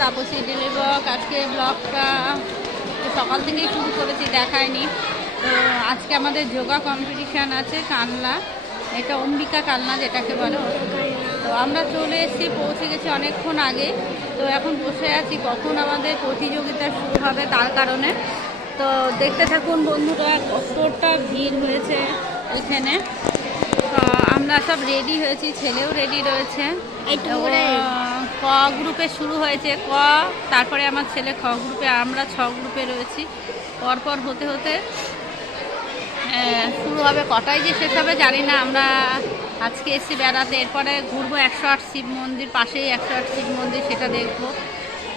Tapasi daily blog. আজকে ব্লগটা সকাল থেকেই শুরু করেছি, দেখায়নি। তো আজকে আমাদের যোগা কম্পিটিশান আছে কানলা, এটা অম্বিকা কালনা যেটাকে বলে। তো আমরা চলে এসেছি, পৌঁছে গেছি অনেকক্ষণ আগে। তো এখন বসে আছি কখন আমাদের প্রতিযোগিতা শুরু হবে তার কারণে। তো দেখতে থাকুন বন্ধুরা, কতটা ভিড় হয়েছে এখানে। আমরা সব রেডি হয়েছি, ছেলেও রেডি রয়েছে। ক গ্রুপে শুরু হয়েছে, তারপরে আমার ছেলে খ গ্রুপে, আমরা 6 গ্রুপে রয়েছি। পরপর হতে হতে শুরু হবে, কটায় যে শেষ হবে জানি না। আমরা আজকে এসেছি বেড়াতে, এরপরে ঘুরবো 108 শিব মন্দির, পাশেই 108 শিব মন্দির, সেটা দেখবো।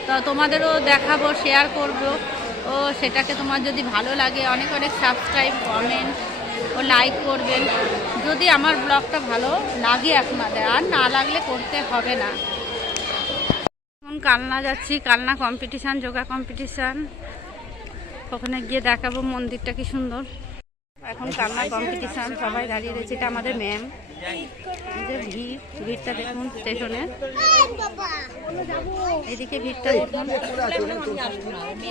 তো তোমাদেরও দেখাবো, শেয়ার করবো। ও সেটাকে তোমার যদি ভালো লাগে অনেক অনেক সাবস্ক্রাইব, কমেন্ট ও লাইক করবেন, যদি আমার ব্লগটা ভালো লাগে আপনাদের, আর না লাগলে করতে হবে না। এখন কালনা যাচ্ছি, কালনা কম্পিটিশান, যোগা কম্পিটিশান। ওখানে গিয়ে দেখাবো মন্দিরটা কি সুন্দর। এখন কালনা কম্পিটিশান, সবাই দাঁড়িয়ে রয়েছে। এটা আমাদের ম্যাম। যে ভিড়টা দেখুন স্টেশনে, এদিকে ভিড়টা দেখুন,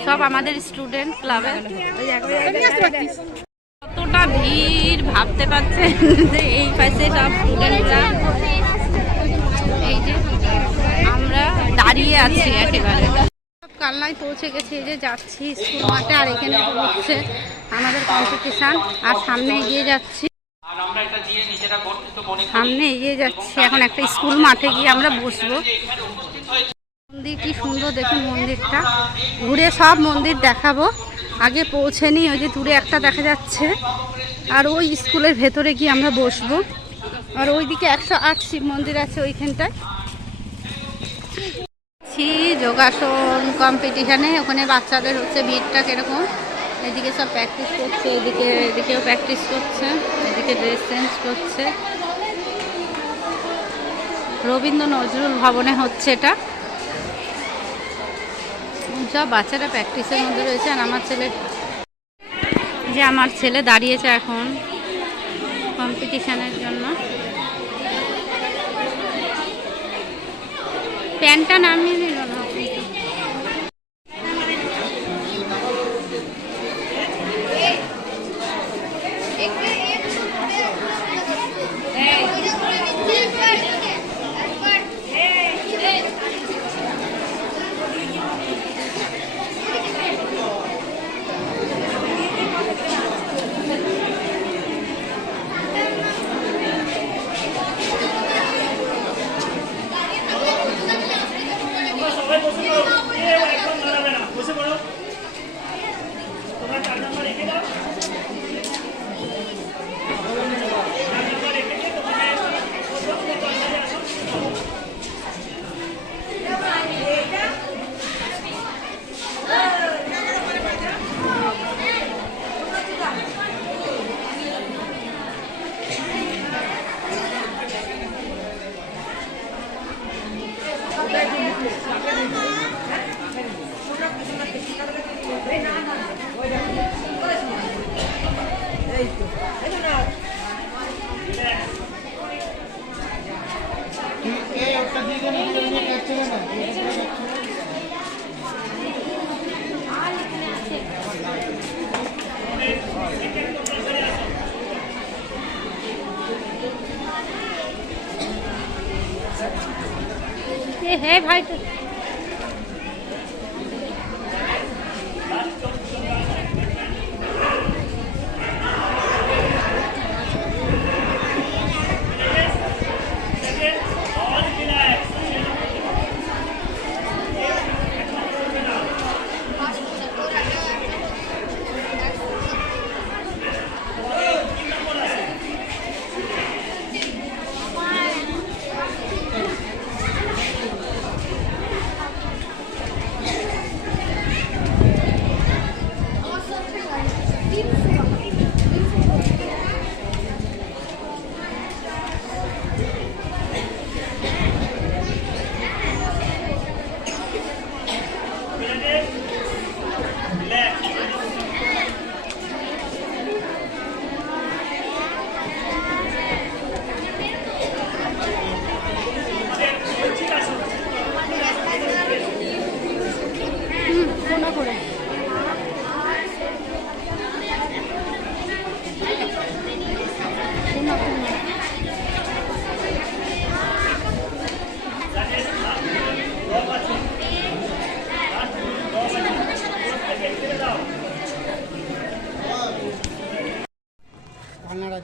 সব আমাদের স্টুডেন্ট ক্লাবের। কতটা ভিড় ভাবতে পারছেন যে এই পাশে সব স্টুডেন্টরা, এই যে আমরা দাঁড়িয়ে আছি একেবারে। কালনায় পৌঁছে গেছি, এই যে যাচ্ছি স্কুল মাঠে, আর এখানে হচ্ছে আমাদের কম্পিটিশান। আর সামনে এগিয়ে যাচ্ছি, এখন একটা স্কুল মাঠে গিয়ে আমরা বসবো। মন্দির কি সুন্দর দেখুন, মন্দিরটা ঘুরে সব মন্দির দেখাবো। আগে পৌঁছে নিই, ওই যে দূরে একটা দেখা যাচ্ছে, আর ওই স্কুলের ভেতরে গিয়ে আমরা বসবো। আর ওইদিকে 108 শিব মন্দির আছে ওইখানটায়। যোগাসন কম্পিটিশানে, ওখানে বাচ্চাদের হচ্ছে ভিড়টা কিরকম। এদিকে সব প্র্যাকটিস করছে, এদিকেও প্র্যাকটিস করছে, এদিকে ড্রেস চেঞ্জ করছে। রবীন্দ্র নজরুল ভবনে হচ্ছে এটা। সব বাচ্চারা প্র্যাকটিসের মধ্যে রয়েছে। আর আমার ছেলে দাঁড়িয়েছে এখন কম্পিটিশানের জন্য। প্যান্টটা নামিয়ে নিল না।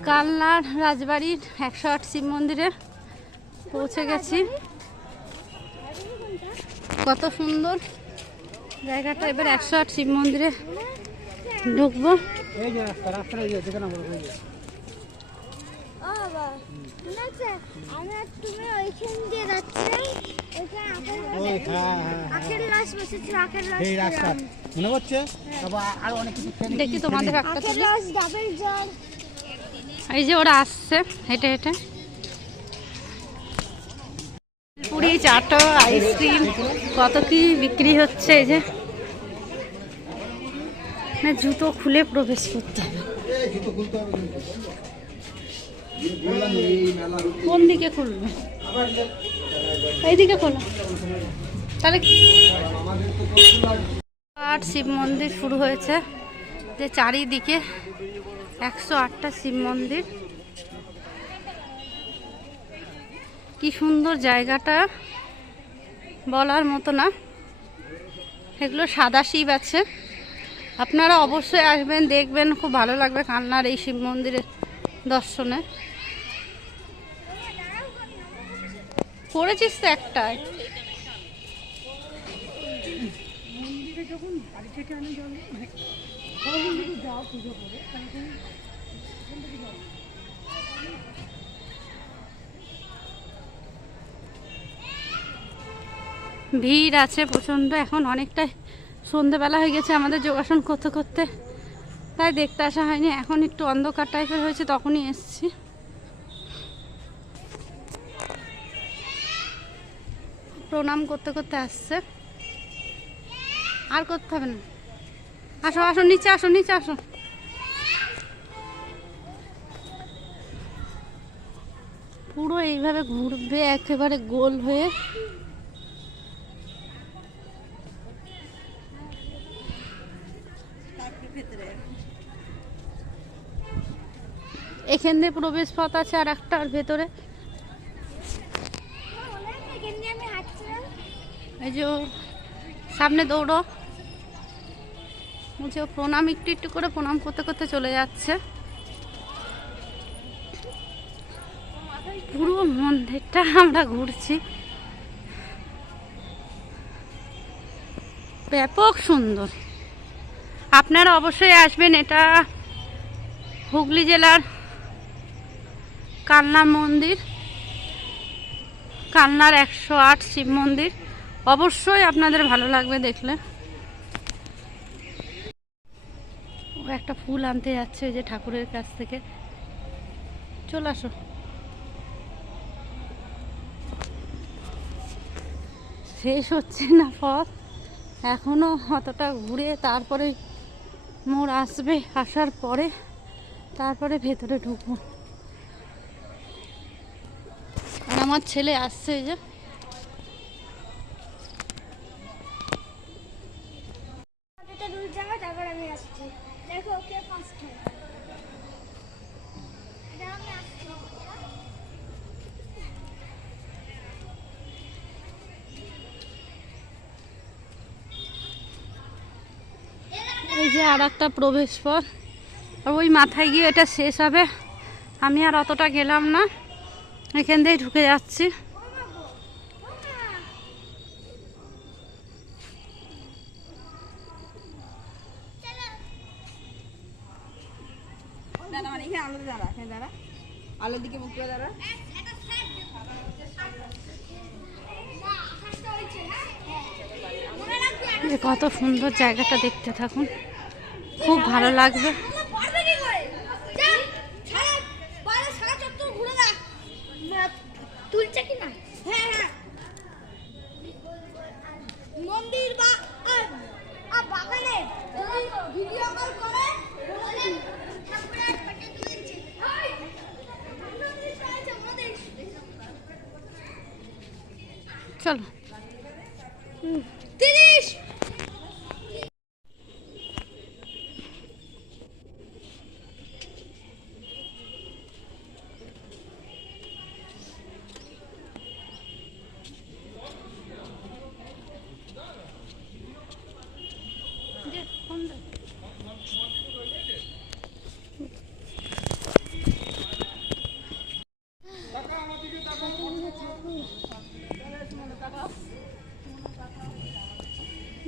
কালনার রাজবাড়ির 108 শিব মন্দিরে পৌঁছে গেছি। কত সুন্দর জায়গাটা। এবার 108 শিব মন্দিরে ঢুকবো। দেখি তোমাদের একটা এই যে ওরা আসছে হেঁটে হেঁটে। পুরি, চাটো, আইসক্রিম কত কি বিক্রি হচ্ছে। এই যে জুতো খুলে প্রবেশ করতে হবে। কোন দিকে খুলবে? এইদিকে খোলো তাহলে। শিব মন্দির শুরু হয়েছে, যে চারিদিকে 108টা শিব মন্দির। কি সুন্দর জায়গাটা, বলার মতো না। এগুলো সাদা শিব আছে, আপনারা অবশ্যই আসবেন, দেখবেন, খুব ভালো লাগবে কালনার এই শিব মন্দিরের দর্শনে। করেছিস তো একটাই। ভিড় আছে প্রচণ্ড। এখন অনেকটাই সন্ধেবেলা হয়ে গেছে আমাদের যোগাসন করতে করতে, তাই দেখতে আসা হয়নি। এখন একটু অন্ধকার টাইপের হয়েছে, তখনই এসছি। প্রণাম করতে করতে আসছে, আর করতে হবে না। আসো আসো, নিচে আসো, নিচে আসো। পুরো এইভাবে ঘুরবে একেবারে গোল হয়ে। এখান দিয়ে প্রবেশ পথ আছে আর একটার ভেতরে। এই যে সামনে দৌড়ো, বলছে প্রণাম একটু একটু করে প্রণাম করতে করতে চলে যাচ্ছে। পুরো মন্দিরটা আমরা ঘুরছি, ব্যাপক সুন্দর। আপনারা অবশ্যই আসবেন। এটা হুগলি জেলার কালনা মন্দির, কালনার 108 শিব মন্দির। অবশ্যই আপনাদের ভালো লাগবে দেখলে। ও একটা ফুল আনতে যাচ্ছে ওই যে ঠাকুরের কাছ থেকে। চলে আসো। শেষ হচ্ছে না পথ, এখনো অতটা ঘুরে তারপরে মোড় আসবে। আসার পরে তারপরে ভেতরে ঢুকবো। আর আমার ছেলে আসছে, এই যে এই যে আর একটা প্রবেশ পথ, আর ওই মাথায় গিয়ে এটা শেষ হবে। আমি আর অতটা গেলাম না, এখান দিয়েই ঢুকে যাচ্ছি। কত সুন্দর জায়গাটা, দেখতে থাকুন, খুব ভালো লাগবে। চলো। 30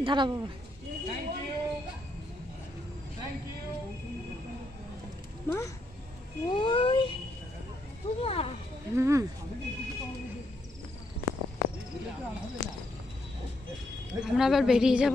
দাঁড়া বাবা। মা ওই আমরা আবার বেরিয়ে যাব।